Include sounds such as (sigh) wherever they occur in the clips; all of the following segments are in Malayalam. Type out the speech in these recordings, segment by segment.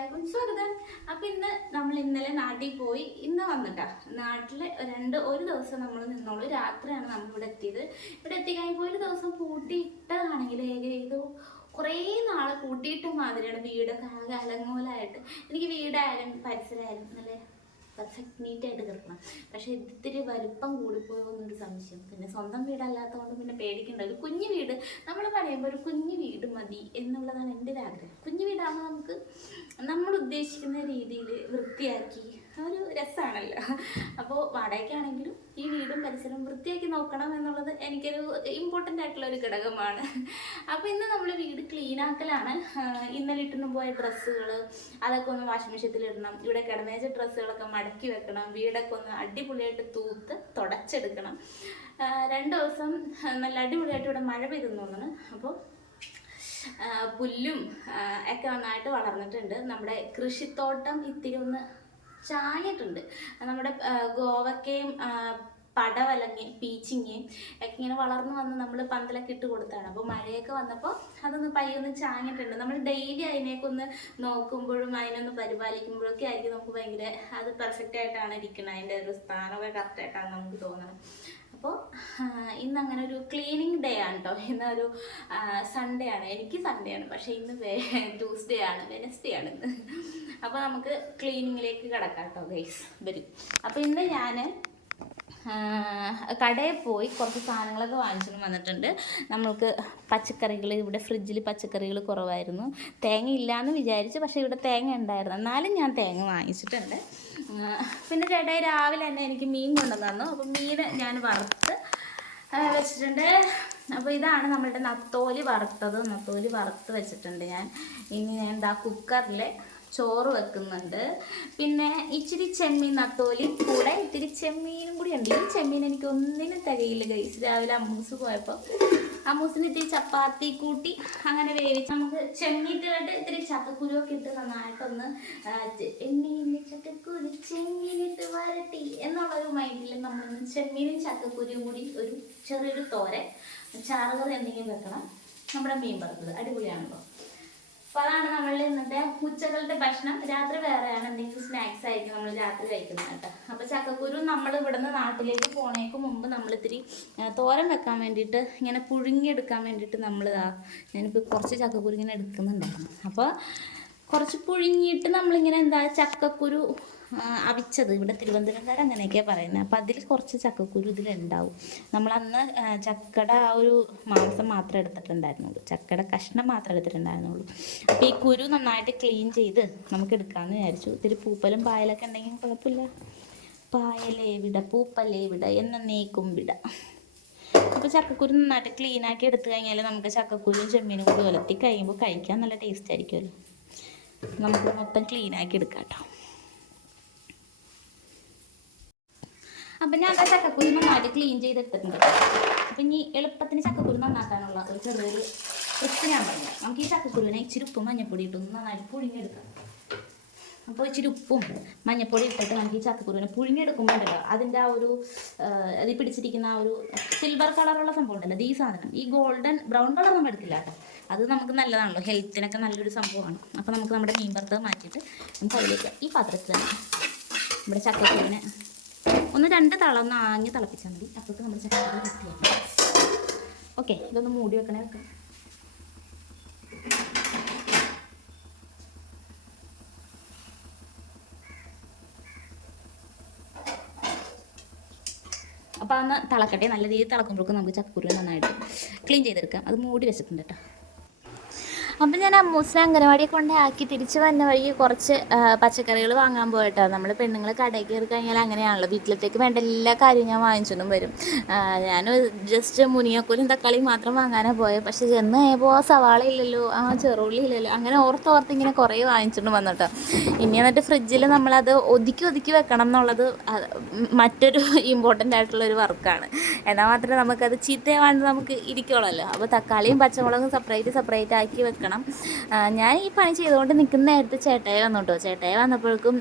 എല്ലാവർക്കും സ്വാഗതം. അപ്പൊ ഇന്ന് നമ്മൾ ഇന്നലെ നാട്ടിൽ പോയി ഇന്ന് വന്നിട്ടാ. നാട്ടിൽ രണ്ട് ഒരു ദിവസം നമ്മൾ നിന്നോളൂ. രാത്രിയാണ് നമ്മൾ ഇവിടെ എത്തിയത്. ഇവിടെ എത്തിക്കഴിഞ്ഞപ്പോൾ ഒരു ദിവസം പൂട്ടിയിട്ടതാണെങ്കിൽ ഏകദേശം കുറേ നാൾ കൂട്ടിയിട്ട മാതിരിയാണ് വീടൊക്കെ ആകെ അലങ്ങോലായിട്ട് എനിക്ക് വീടായാലും പരിസരമായാലും നല്ല പെർഫെക്റ്റ് നീറ്റായിട്ട് കിടക്കണം പക്ഷേ ഇത് ഇത്തിരി വലുപ്പം കൂടിപ്പോയോ എന്നൊരു സംശയം. പിന്നെ സ്വന്തം വീടല്ലാത്തതുകൊണ്ട് പിന്നെ പേടിക്കേണ്ട. ഒരു കുഞ്ഞു വീട് നമ്മൾ പറയുമ്പോൾ ഒരു കുഞ്ഞു വീട് മതി എന്നുള്ളതാണ് എന്റെ ഒരു ആഗ്രഹം. കുഞ്ഞു വീടാകുമ്പോൾ നമുക്ക് നമ്മൾ ഉദ്ദേശിക്കുന്ന രീതിയിൽ വൃത്തിയാക്കി ഒരു രസമാണല്ലോ അപ്പോൾ വാടകയ്ക്കാണെങ്കിലും ഈ വീടും പരിസരവും വൃത്തിയാക്കി നോക്കണം എന്നുള്ളത് എനിക്കൊരു ഇമ്പോർട്ടന്റ് ആയിട്ടുള്ള ഒരു ഘടകമാണ്. അപ്പോൾ ഇന്ന് നമ്മൾ വീട് ക്ലീൻ ആക്കലാണ്. ഇന്നലെ ഇട്ടിട്ട് പോയ ഡ്രസ്സുകൾ അതൊക്കെ ഒന്ന് വാഷിംഗ് മെഷീനിൽ ഇടണം. ഇവിടെ കിടന്നേച്ച ഡ്രസ്സുകളൊക്കെ മടക്കി വെക്കണം. വീടൊക്കെ ഒന്ന് അടിപൊളിയായിട്ട് തൂത്ത് തുടച്ചെടുക്കണം. രണ്ട് ദിവസം നല്ല അടിപൊളിയായിട്ട് ഇവിടെ മഴ പെയ്തെന്ന് തോന്നുന്നു. അപ്പോൾ പുല്ലും ഒക്കെ നന്നായിട്ട് വളർന്നിട്ടുണ്ട്. നമ്മുടെ കൃഷിത്തോട്ടം ഇത്തിരി ഒന്ന് ചാഞ്ഞിട്ടുണ്ട്. നമ്മുടെ ഗോവക്കയും ആ, പീച്ചിങ് ഒക്കെ ഇങ്ങനെ വളർന്നു വന്ന് നമ്മൾ പന്തലൊക്കെ ഇട്ട് കൊടുത്താണ്. അപ്പോൾ മഴയൊക്കെ വന്നപ്പോൾ അതൊന്ന് പയ്യൊന്ന് ചാഞ്ഞിട്ടുണ്ട് നമ്മൾ ഡെയിലി അതിനെയൊക്കെ ഒന്ന് നോക്കുമ്പോഴും അതിനൊന്ന് പരിപാലിക്കുമ്പോഴൊക്കെ ആയിരിക്കും നമുക്ക് ഭയങ്കര അത് പെർഫെക്റ്റ് ആയിട്ടാണ് ഇരിക്കുന്നത് അതിന്റെ ഒരു സ്ഥാനമൊക്കെ കറക്റ്റ് ആയിട്ടാണ് നമുക്ക് തോന്നുന്നത് അപ്പോൾ ഇന്ന് അങ്ങനെ ഒരു ക്ലീനിങ് ഡേ ആണ് കേട്ടോ ഇന്നൊരു സൺഡേ ആണ്. എനിക്ക് സൺഡേ ആണ്. പക്ഷേ ഇന്ന് ട്യൂസ്ഡേ ആണ്. വെനസ്ഡേ ആണ് ഇന്ന്. അപ്പോൾ നമുക്ക് ക്ലീനിങ്ങിലേക്ക് കിടക്കാം കേട്ടോ ഗൈസ് വരും. അപ്പോൾ ഇന്ന് ഞാൻ കടയിൽ പോയി കുറച്ച് സാധനങ്ങളൊക്കെ വാങ്ങിച്ചിട്ട് വന്നിട്ടുണ്ട്. നമ്മൾക്ക് പച്ചക്കറികൾ ഇവിടെ ഫ്രിഡ്ജിൽ പച്ചക്കറികൾ കുറവായിരുന്നു. തേങ്ങ ഇല്ലയെന്ന് വിചാരിച്ച് പക്ഷേ ഇവിടെ തേങ്ങ ഉണ്ടായിരുന്നു. എന്നാലും ഞാൻ തേങ്ങ വാങ്ങിച്ചിട്ടുണ്ട്. പിന്നെ ചേട്ടായി രാവിലെ തന്നെ എനിക്ക് മീൻ കൊണ്ടുവന്നു. അപ്പോൾ മീൻ ഞാൻ വറുത്ത് വെച്ചിട്ടുണ്ട്. അപ്പോൾ ഇതാണ് നമ്മളുടെ നത്തോലി വറുത്തത്. നത്തോലി വറുത്ത് വെച്ചിട്ടുണ്ട് ഞാൻ. ഇനി ഞാൻ എന്താ കുക്കറിൽ ചോറ് വെക്കുന്നുണ്ട്. പിന്നെ ഇച്ചിരി ചെമ്മീൻ നത്തോലിയും കൂടെ ഇത്തിരി ചെമ്മീനും കൂടി ഉണ്ട്. ഈ ചെമ്മീൻ എനിക്ക് ഒന്നിനും തികയില്ല ഗൈസ് രാവിലെ അമ്മൂസ് പോയപ്പോൾ അമ്മൂസിന് ഇത്തിരി ചപ്പാത്തി കൂട്ടി അങ്ങനെ വേവിച്ച് നമുക്ക് ചെമ്മീനിട്ട് ഇത്തിരി ചക്കക്കുരുവൊക്കെ ഇട്ട് നന്നായിട്ടൊന്ന് എണ്ണയിൽ ചക്കക്കുരു ചെമ്മീനിട്ട് വരട്ടി എന്നുള്ളൊരു മൈൻഡിൽ നമ്മളൊന്ന് ചെമ്മീനും ചക്കക്കുരുവും കൂടി ഒരു ചെറിയൊരു തോരൻ ചാറുകറി എന്തെങ്കിലും വെക്കണം. നമ്മുടെ മീൻ വറുത്തത് അടിപൊളിയാണല്ലോ. അപ്പോൾ അതാണ് നമ്മൾ ഇന്നത്തെ ഉച്ചകളുടെ ഭക്ഷണം. രാത്രി വേറെയാണ്. എന്തെങ്കിലും സ്നാക്സ് ആയിരിക്കും നമ്മൾ രാത്രി കഴിക്കുന്നത് കേട്ടോ. അപ്പോൾ ചക്കക്കുരു നമ്മൾ ഇവിടുന്ന് നാട്ടിലേക്ക് പോണേക്ക് മുമ്പ് നമ്മൾ ഇത്തിരി തോരൻ വെക്കാൻ വേണ്ടിയിട്ട് ഇങ്ങനെ പുഴുങ്ങിയെടുക്കാൻ വേണ്ടിയിട്ട് നമ്മൾ ഞാനിപ്പോൾ കുറച്ച് ചക്കക്കുരു ഇങ്ങനെ എടുക്കുന്നുണ്ടായിരുന്നു. അപ്പോൾ കുറച്ച് പുഴുങ്ങിയിട്ട് നമ്മളിങ്ങനെ എന്താ ചക്കക്കുരു അവിച്ചത്. ഇവിടെ തിരുവനന്തപുരംകാർ അങ്ങനെയൊക്കെയാണ് പറയുന്നത്. അപ്പം അതിൽ കുറച്ച് ചക്കക്കുരു ഇതിലുണ്ടാവും. നമ്മളന്ന് ആ, ചക്കയുടെ ആ ഒരു മാംസം മാത്രമേ എടുത്തിട്ടുണ്ടായിരുന്നുള്ളൂ. ചക്കട കഷ്ണം മാത്രമേ എടുത്തിട്ടുണ്ടായിരുന്നുള്ളൂ. അപ്പോൾ ഈ കുരു നന്നായിട്ട് ക്ലീൻ ചെയ്ത് നമുക്ക് എടുക്കാമെന്ന് വിചാരിച്ചു. ഇത്തിരി പൂപ്പലും പായലൊക്കെ ഉണ്ടെങ്കിൽ കുഴപ്പമില്ല. പായലേ വിട പൂപ്പലേ വിട എന്ന നീക്കും വിട. അപ്പോൾ ചക്കക്കുരു നന്നായിട്ട് ക്ലീൻ ആക്കി എടുത്തു കഴിഞ്ഞാൽ നമുക്ക് ചക്കക്കുരും ചെമ്മീനും കൂടി ഉലത്തി കഴിയുമ്പോൾ കഴിക്കാൻ നല്ല ടേസ്റ്റ് ആയിരിക്കുമല്ലോ. നമുക്ക് മൊത്തം ക്ലീൻ ആക്കി എടുക്കാം കേട്ടോ. അപ്പം ഞാൻ ആ ചക്കക്കുരു നന്നായിട്ട് ക്ലീൻ ചെയ്തെടുത്തിട്ടുണ്ട് അപ്പം ഇനി എളുപ്പത്തിന് ചക്കക്കുരു നന്നാക്കാനുള്ള ഒരു ചെറിയൊരു ട്രിക്ക് ഞാൻ പറഞ്ഞു നമുക്ക് ഈ ചക്കക്കുരുവിനെ ഇച്ചിരി ഉപ്പും മഞ്ഞപ്പൊടി ഇട്ടൊന്ന് നന്നായിട്ട് പുഴുങ്ങിയെടുക്കാം. അപ്പോൾ ഇച്ചിരി ഉപ്പും മഞ്ഞപ്പൊടി ഇട്ടിട്ട് നമുക്ക് ഈ ചക്കക്കുരുവിനെ പുഴുങ്ങിയെടുക്കുമ്പോൾ ഉണ്ടല്ലോ അതിന്റെ ആ ഒരു അതിൽ പിടിച്ചിരിക്കുന്ന ആ ഒരു സിൽവർ കളറുള്ള സംഭവം ഉണ്ടല്ലോ ഈ സാധനം. ഈ ഗോൾഡൻ ബ്രൗൺ കളർ നമ്മൾ എടുക്കില്ല അത് നമുക്ക് നല്ലതാണല്ലോ ഹെൽത്തിനൊക്കെ നല്ലൊരു സംഭവമാണ്. അപ്പോൾ നമുക്ക് നമ്മുടെ മീൻ വറുത്തത് മാറ്റിയിട്ട് നമുക്ക് അതിലേക്ക് ഈ പാത്രത്തിൽ നമ്മുടെ ചക്കക്കുരുവിനെ ഒന്ന് രണ്ട് തള ഒന്ന് ആഞ്ഞ് തിളപ്പിച്ചാൽ മതി. അപ്പോഴേക്ക് നമ്മുടെ ചക്കര വൃത്തിയാക്കാം. ഓക്കെ ഇതൊന്ന് മൂടി വെക്കണേ വെക്കാം അപ്പോൾ അന്ന് തിളക്കട്ടെ. നല്ല രീതിയിൽ തിളക്കുമ്പോഴേക്കും നമുക്ക് ചക്കക്കുരു നന്നായിട്ട് ക്ലീൻ ചെയ്തെടുക്കാം. അത് മൂടി വെച്ചിട്ടുണ്ട് കേട്ടോ. അപ്പം ഞാൻ അമ്മൂസിനെ അംഗനവാടിയെ കൊണ്ടാക്കി തിരിച്ച് വന്ന വഴി കുറച്ച് പച്ചക്കറികൾ വാങ്ങാൻ പോയിട്ടോ. നമ്മൾ പെണ്ണുങ്ങൾ കടയിൽ കയറി കഴിഞ്ഞാൽ അങ്ങനെയാണല്ലോ. വീട്ടിലത്തേക്ക് വേണ്ട എല്ലാ കാര്യവും ഞാൻ വാങ്ങിച്ചോണ്ടും വരും. ഞാൻ ജസ്റ്റ് മുനിയക്കോലും തക്കാളിയും മാത്രം വാങ്ങാനാണ് പോയത് പക്ഷെ ചെന്ന് ആ സവാള ഇല്ലല്ലോ ആ ചെറുള്ളി ഇല്ലല്ലോ അങ്ങനെ ഓർത്ത് ഓർത്ത് ഇങ്ങനെ കുറേ വാങ്ങിച്ചോണ്ട് വന്നിട്ടോ. ഇനി എന്നിട്ട് ഫ്രിഡ്ജിൽ നമ്മളത് ഒതുക്കി ഒതുക്കി വെക്കണം എന്നുള്ളത് മറ്റൊരു ഇമ്പോർട്ടന്റ് ആയിട്ടുള്ള ഒരു വർക്കാണ് എന്നാൽ മാത്രമേ നമുക്കത് ചീത്തയാവാണ്ട് നമുക്ക് ഇരിക്കുള്ളല്ലോ അപ്പോൾ തക്കാളിയും പച്ചമുളകും സെപ്പറേറ്റ് സെപ്പറേറ്റ് ആക്കി വെക്കണം. എടുക്കണം ഞാൻ ഈ പണി ചെയ്തുകൊണ്ട് നിൽക്കുന്ന നേരത്തെ ചേട്ടായി വന്നു കേട്ടോ ചേട്ടായി വന്നപ്പോഴേക്കും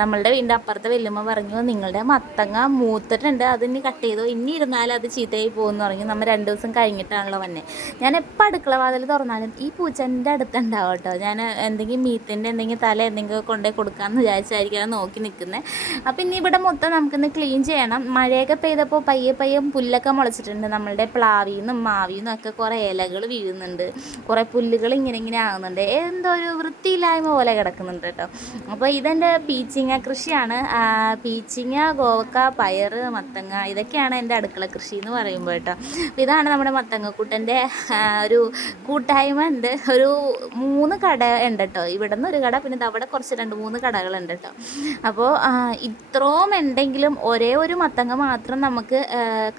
നമ്മളുടെ വീടിന്റെ അപ്പുറത്തെ വല്യമ്മ പറഞ്ഞു നിങ്ങളുടെ മത്തങ്ങ മൂത്തിട്ടുണ്ട്. അത് ഇനി കട്ട് ചെയ്തോ. ഇനി ഇരുന്നാലും അത് ചീത്തയായി പോകുമെന്ന് പറഞ്ഞു. നമ്മൾ രണ്ട് ദിവസം കഴിഞ്ഞിട്ടാണല്ലോ വന്നെ. ഞാൻ എപ്പോൾ അടുക്കള വാതിൽ തുറന്നാലും ഈ പൂച്ചന്റെ അടുത്തുണ്ടാവും കേട്ടോ ഞാൻ എന്തെങ്കിലും മീത്തിന്റെ എന്തെങ്കിലും തല എന്തെങ്കിലും കൊണ്ടുപോയി കൊടുക്കാമെന്ന് വിചാരിച്ചായിരിക്കും നോക്കി നിൽക്കുന്നത് അപ്പം ഇനി ഇവിടെ മൊത്തം നമുക്കിന്ന് ക്ലീൻ ചെയ്യണം. മഴയൊക്കെ പെയ്തപ്പോൾ പയ്യെ പയ്യെ പുല്ലൊക്കെ മുളച്ചിട്ടുണ്ട്. നമ്മളുടെ മാവിൽ നിന്നും ഒക്കെ കുറേ ഇലകൾ വീഴുന്നുണ്ട്. കുറേ പുല്ലുകൾ ഇങ്ങനെ ഇങ്ങനെ ആകുന്നുണ്ട് എന്തോ ഒരു വൃത്തിയില്ലായ്മ പോലെ കിടക്കുന്നുണ്ട് കേട്ടോ. അപ്പോൾ ഇതെന്റെ പീച്ചിങ്ങ കൃഷിയാണ്. പീച്ചിങ്ങ ഗോവക്ക പയർ മത്തങ്ങ ഇതൊക്കെയാണ് എന്റെ അടുക്കള കൃഷി എന്ന് പറയുമ്പോൾ കേട്ടോ. അപ്പോൾ ഇതാണ് നമ്മുടെ മത്തങ്ങക്കൂട്ടന്റെ ഒരു കൂട്ടായ്മ ഉണ്ട്. ഒരു മൂന്ന് കട ഉണ്ട് കേട്ടോ. ഇവിടെ നിന്ന് ഒരു കട പിന്നെ അവിടെ കുറച്ച് രണ്ട് മൂന്ന് കടകളുണ്ട് കേട്ടോ. അപ്പോൾ ഇത്രയും ഉണ്ടെങ്കിലും ഒരേ ഒരു മത്തങ്ങ മാത്രം നമുക്ക്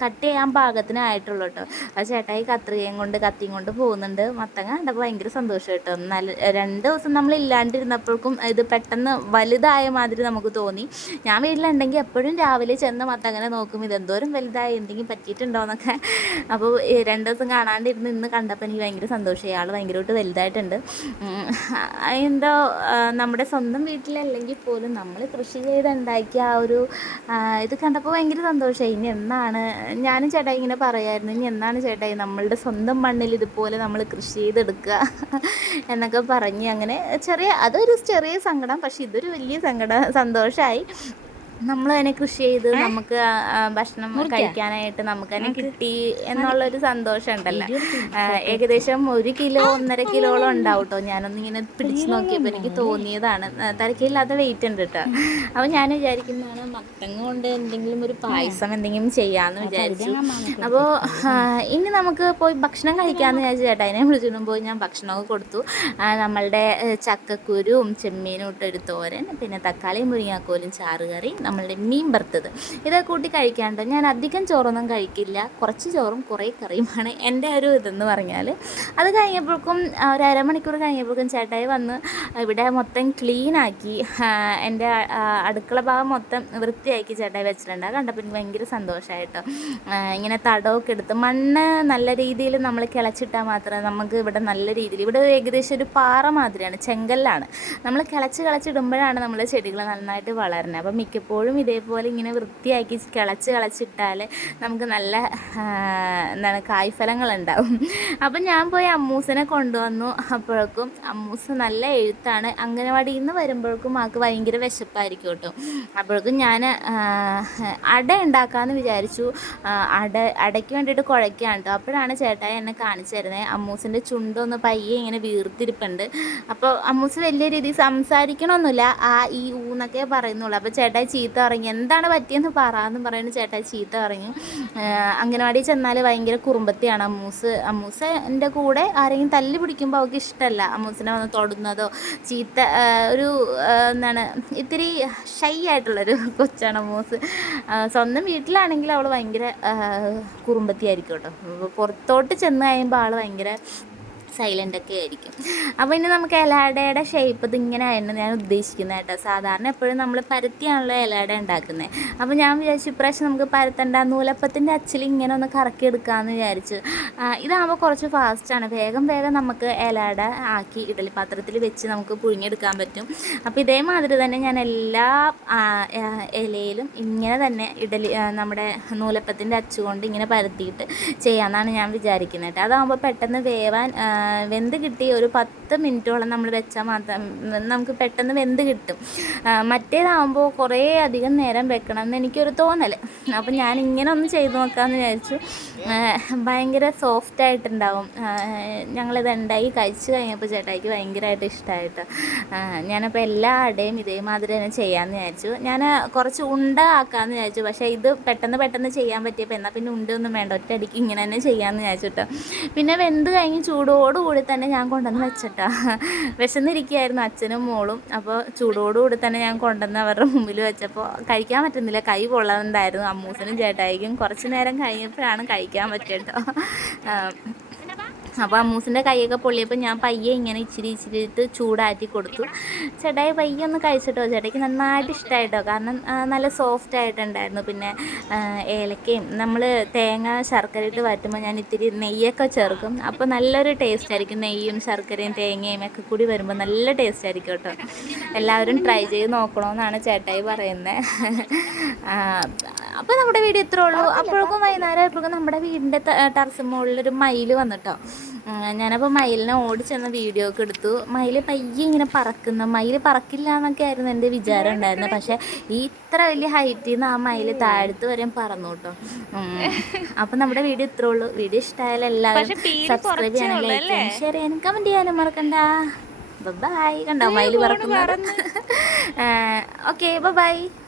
കട്ട് ചെയ്യാൻ പാകത്തിനായിട്ടുള്ളൂ കേട്ടോ. ആ ചേട്ടായി കത്രികയും കൊണ്ട് കത്തിയും കൊണ്ട് പോകുന്നുണ്ട്. മത്തങ്ങ കണ്ടപ്പോൾ ഭയങ്കര സന്തോഷം കേട്ടോ നല്ല രണ്ട് ദിവസം നമ്മൾ ഇല്ലാണ്ടിരുന്നപ്പോഴേക്കും ഇത് പെട്ടെന്ന് വലുതായ മാതിരി നമുക്ക് തോന്നി. ഞാൻ വീട്ടിലുണ്ടെങ്കിൽ എപ്പോഴും രാവിലെ ചെന്ന് മത്തങ്ങനെ നോക്കും ഇത് എന്തോരം വലുതായി എന്തെങ്കിലും പറ്റിയിട്ടുണ്ടോ എന്നൊക്കെ. അപ്പോൾ രണ്ട് ദിവസം കാണാണ്ടിരുന്ന് ഇന്ന് കണ്ടപ്പോൾ എനിക്ക് ഭയങ്കര സന്തോഷമായി. ആൾ ഭയങ്കരമായിട്ട് വലുതായിട്ടുണ്ട്. എന്തോ നമ്മുടെ സ്വന്തം വീട്ടിലല്ലെങ്കിൽ പോലും നമ്മൾ കൃഷി ചെയ്തുണ്ടാക്കിയ ആ ഒരു ഇത് കണ്ടപ്പോൾ ഭയങ്കര സന്തോഷമായി. ഇനി എന്നാണ്? ഞാനും ചേട്ടാ ഇങ്ങനെ പറയായിരുന്നു. ഇനി എന്നാണ് ചേട്ടായി നമ്മളുടെ സ്വന്തം മണ്ണിൽ ഇതുപോലെ നമ്മൾ കൃഷി ചെയ്തെടുക്കുക? എന്നൊക്കെ പറഞ്ഞ് അങ്ങനെ ചെറിയ അതൊരു ചെറിയ സങ്കടം പക്ഷേ ഇതൊരു വലിയ സങ്കടം സന്തോഷമായി നമ്മൾ തന്നെ കൃഷി ചെയ്ത് നമുക്ക് ഭക്ഷണം കഴിക്കാനായിട്ട് നമുക്ക് തന്നെ കിട്ടി എന്നുള്ളൊരു സന്തോഷം ഉണ്ടല്ലോ ഏകദേശം ഒരു കിലോ ഒന്നര കിലോളം ഉണ്ടാവും കേട്ടോ ഞാനൊന്നിങ്ങനെ പിടിച്ചു നോക്കിയപ്പോൾ എനിക്ക് തോന്നിയതാണ്. തരക്കില്ലാത്ത വെയിറ്റ് ഉണ്ട് കേട്ടോ അപ്പോൾ ഞാൻ വിചാരിക്കുന്നതാണ് മത്തങ്ങ കൊണ്ട് എന്തെങ്കിലും ഒരു പായസം എന്തെങ്കിലും ചെയ്യാന്ന് വിചാരിച്ചു. അപ്പോൾ ഇനി നമുക്ക് പോയി ഭക്ഷണം കഴിക്കാമെന്ന് വിചാരിച്ചു ചേട്ടാ അതിനെ വിളിച്ചിടും. പോയി ഞാൻ ഭക്ഷണമൊക്കെ കൊടുത്തു. നമ്മളുടെ ചക്കക്കുരും ചെമ്മീനും ഇട്ടൊരു തോരൻ പിന്നെ തക്കാളിയും മുരിങ്ങാക്കോലും ചാറുകറി നമ്മളുടെ മീൻ വറുത്തത്. ഇത് കൂട്ടി കഴിക്കാണ്ട്. ഞാൻ അധികം ചോറൊന്നും കഴിക്കില്ല. കുറച്ച് ചോറും കുറേ കറിയുമാണ് എന്റെ ഒരു ഇതെന്ന് പറഞ്ഞാൽ അത് കഴിഞ്ഞപ്പോഴേക്കും ഒരു അരമണിക്കൂർ കഴിഞ്ഞപ്പോഴേക്കും ചേട്ടായി വന്ന് ഇവിടെ മൊത്തം ക്ലീനാക്കി എന്റെ അടുക്കള ഭാഗം മൊത്തം വൃത്തിയാക്കി ചേട്ടായി വെച്ചിട്ടുണ്ട്. അത് കണ്ടപ്പോൾ എനിക്ക് ഭയങ്കര സന്തോഷമായിട്ടോ ഇങ്ങനെ തടമൊക്കെ എടുത്ത് മണ്ണ് നല്ല രീതിയിൽ നമ്മൾ കിളച്ചിട്ടാൽ മാത്രമേ നമുക്ക് ഇവിടെ നല്ല രീതിയിൽ ഇവിടെ ഏകദേശം ഒരു പാറ മാതിരിയാണ് ചെങ്കല്ലാണ്. നമ്മൾ കിളച്ച് കിളച്ചിടുമ്പോഴാണ് നമ്മൾ ചെടികൾ നന്നായിട്ട് വളരുന്നത്. അപ്പം മിക്കപ്പോഴും ഇതേപോലെ ഇങ്ങനെ വൃത്തിയാക്കി കിളച്ച് കിളച്ചിട്ടാൽ നമുക്ക് നല്ല എന്താണ് കായ്ഫലങ്ങൾ ഉണ്ടാവും അപ്പം ഞാൻ പോയി അമ്മൂസിനെ കൊണ്ടുവന്നു. അപ്പോഴേക്കും അമ്മൂസ് നല്ല എഴുത്താണ്. അംഗനവാടിയിൽ നിന്ന് വരുമ്പോഴേക്കും ആൾക്ക് ഭയങ്കര വിശപ്പായിരിക്കും കേട്ടോ. അപ്പോഴേക്കും ഞാൻ അട ഉണ്ടാക്കാമെന്ന് വിചാരിച്ചു. അട അടയ്ക്ക് വേണ്ടിയിട്ട് കുഴയ്ക്കുകയാണ് കേട്ടോ. അപ്പോഴാണ് ചേട്ടായി എന്നെ കാണിച്ചു തരുന്നത് അമ്മൂസിന്റെ ചുണ്ടൊന്ന് പയ്യെ ഇങ്ങനെ വീർത്തിരിപ്പുണ്ട്. അപ്പോൾ അമ്മൂസ് വലിയ രീതിയിൽ സംസാരിക്കണമൊന്നുമില്ല. ആ ഈ ഊന്നൊക്കെ പറയുന്നുള്ളൂ. അപ്പോൾ ചേട്ടായി ചീത്ത പറഞ്ഞു. എന്താണ് പറ്റിയെന്ന് പറയാമെന്ന് പറയുന്നത് ചേട്ടാ ചീത്ത പറഞ്ഞു. അംഗനവാടി ചെന്നാൽ ഭയങ്കര കുറുമ്പത്തിയാണ്. അമ്മൂസ് അമ്മൂസ് എന്റെ കൂടെ ആരെങ്കിലും തല്ലി പിടിക്കുമ്പോൾ അവൾക്ക് ഇഷ്ടമല്ല അമ്മൂസിനെ വന്ന് തൊടുന്നതോ ചീത്ത ഒരു എന്താണ് ഇത്തിരി ഷൈ ആയിട്ടുള്ളൊരു കൊച്ചാണ് അമ്മൂസ്. സ്വന്തം വീട്ടിലാണെങ്കിൽ അവൾ ഭയങ്കര കുറുമ്പത്തിയായിരിക്കും കേട്ടോ. പുറത്തോട്ട് ചെന്ന് കഴിയുമ്പോൾ ആൾ ഭയങ്കര സൈലന്റ് ഒക്കെ ആയിരിക്കും. അപ്പോൾ ഇനി നമുക്ക് എലാടയുടെ ഷേപ്പ് ഇതിങ്ങനെ ആയിരുന്നു ഞാൻ ഉദ്ദേശിക്കുന്നത് കേട്ടോ. സാധാരണ എപ്പോഴും നമ്മൾ പരത്തിയാണല്ലോ എലാട ഉണ്ടാക്കുന്നത് അപ്പോൾ ഞാൻ വിചാരിച്ചു ഇപ്രാവശ്യം നമുക്ക് പരത്തണ്ട നൂലപ്പത്തിന്റെ അച്ചിൽ ഇങ്ങനെ ഒന്ന് കറക്കി എടുക്കാമെന്ന് വിചാരിച്ചു. ഇതാകുമ്പോൾ കുറച്ച് ഫാസ്റ്റാണ് വേഗം വേഗം നമുക്ക് എലാട ആക്കി ഇഡലി പാത്രത്തിൽ വെച്ച് നമുക്ക് പുഴുങ്ങിയെടുക്കാൻ പറ്റും. അപ്പോൾ ഇതേമാതിരി തന്നെ ഞാൻ എല്ലാ ഇലയിലും ഇങ്ങനെ തന്നെ ഇഡലി നമ്മുടെ നൂലപ്പത്തിന്റെ അച്ചുകൊണ്ട് ഇങ്ങനെ പരത്തിയിട്ട് ചെയ്യാമെന്നാണ് ഞാൻ വിചാരിക്കുന്നത് അതാകുമ്പോൾ പെട്ടെന്ന് വേവാൻ വെന്ത് കിട്ടി ഒരു പത്ത് മിനിറ്റോളം നമ്മൾ വെച്ചാൽ മാത്രം നമുക്ക് പെട്ടെന്ന് വെന്ത് കിട്ടും. മറ്റേതാകുമ്പോൾ കുറേ അധികം നേരം വെക്കണം എന്ന് എനിക്കൊരു തോന്നൽ അപ്പം ഞാൻ ഇങ്ങനെ ഒന്ന് ചെയ്ത് നോക്കാമെന്ന് വിചാരിച്ചു. ഭയങ്കര സോഫ്റ്റ് ആയിട്ടുണ്ടാവും. ഞങ്ങളിത് ഉണ്ടാക്കി കഴിച്ചു കഴിഞ്ഞപ്പോൾ ചേട്ടായിക്ക് ഭയങ്കരമായിട്ട് ഇഷ്ടമായിട്ട്. ഞാനപ്പോൾ എല്ലാ അടയും ഇതേമാതിരി തന്നെ ചെയ്യാമെന്ന് വിചാരിച്ചു. ഞാൻ കുറച്ച് ഉണ്ട ആക്കാമെന്ന് വിചാരിച്ചു. പക്ഷേ ഇത് പെട്ടെന്ന് പെട്ടെന്ന് ചെയ്യാൻ പറ്റിയപ്പോൾ എന്നാൽ പിന്നെ ഉണ്ടൊന്നും വേണ്ട. ഒറ്റയടിക്ക് ഇങ്ങനെ തന്നെ ചെയ്യാമെന്ന് വിചാരിച്ചു കേട്ടോ. പിന്നെ വെന്ത് കഴിഞ്ഞ് ചൂടോടുകൂടി തന്നെ ഞാൻ കൊണ്ടുവന്ന് വെച്ചിട്ടാ. വിശന്നിരിക്കുകയായിരുന്നു അച്ഛനും മോളും. അപ്പോൾ ചൂടോടുകൂടി തന്നെ ഞാൻ കൊണ്ടുവന്ന് അവരുടെ മുമ്പിൽ വെച്ചപ്പോൾ കഴിക്കാൻ പറ്റുന്നില്ല. കൈ പൊള്ളണ്ടായിരുന്നു അമ്മൂസനും ചേട്ടായിക്കും. കുറച്ച് നേരം കഴിഞ്ഞപ്പോഴാണ് കഴിക്കാൻ പറ്റിയത് കേട്ടോ. അപ്പോൾ അമ്മൂസിന്റെ കൈയൊക്കെ പൊള്ളിയപ്പോൾ ഞാൻ പയ്യെ ഇങ്ങനെ ഇച്ചിരി ഇച്ചിരി ഇട്ട് ചൂടാറ്റി കൊടുത്തു. ചേട്ടായി പയ്യെ ഒന്ന് കഴിച്ചിട്ടോ? ചേട്ടയ്ക്ക് നന്നായിട്ട് ഇഷ്ടമായിട്ടോ കാരണം നല്ല സോഫ്റ്റ് ആയിട്ടുണ്ടായിരുന്നു. പിന്നെ ഏലക്കയും നമ്മൾ തേങ്ങ ശർക്കര ഇട്ട് വറ്റുമ്പോൾ ഞാൻ ഇത്തിരി നെയ്യൊക്കെ ചേർക്കും. അപ്പോൾ നല്ലൊരു ടേസ്റ്റ് ആയിരിക്കും. നെയ്യും ശർക്കരയും തേങ്ങയും ഒക്കെ കൂടി വരുമ്പോൾ നല്ല ടേസ്റ്റ് ആയിരിക്കും കേട്ടോ. എല്ലാവരും ട്രൈ ചെയ്ത് നോക്കണമെന്നാണ് ചേട്ടായി പറയുന്നത് അപ്പോൾ നമ്മുടെ വീഡിയോ ഇത്രേ ഉള്ളൂ. അപ്പോഴേക്കും വൈകുന്നേരം ആയപ്പോഴേക്കും നമ്മുടെ വീടിന്റെ ടെറസ് മുകളിലൊരു മയിൽ വന്നിട്ടോ. ഞാനപ്പോൾ മയിലിനെ ഓടിച്ചെന്ന വീഡിയോ ഒക്കെ എടുത്തു. മയിൽ പയ്യെ ഇങ്ങനെ പറക്കുന്ന. മയിൽ പറക്കില്ല എന്നൊക്കെ ആയിരുന്നു എന്റെ വിചാരം ഉണ്ടായിരുന്നത് പക്ഷേ ഈ ഇത്ര വലിയ ഹൈറ്റിൽ നിന്ന് ആ മയിൽ താഴത്ത് വരെയും പറന്നു കേട്ടോ. അപ്പം നമ്മുടെ വീഡിയോ ഇത്രേ ഉള്ളൂ. വീഡിയോ ഇഷ്ടമായാലും എല്ലാവരും സബ്സ്ക്രൈബ് ചെയ്യാനും ലൈക്ക് ചെയ്യാനും ഷെയർ ചെയ്യാനും കമന്റ് ചെയ്യാനും മറക്കണ്ട. ബൈ കണ്ടോ മയിൽ പറക്കുന്നു. Okay bye (laughs)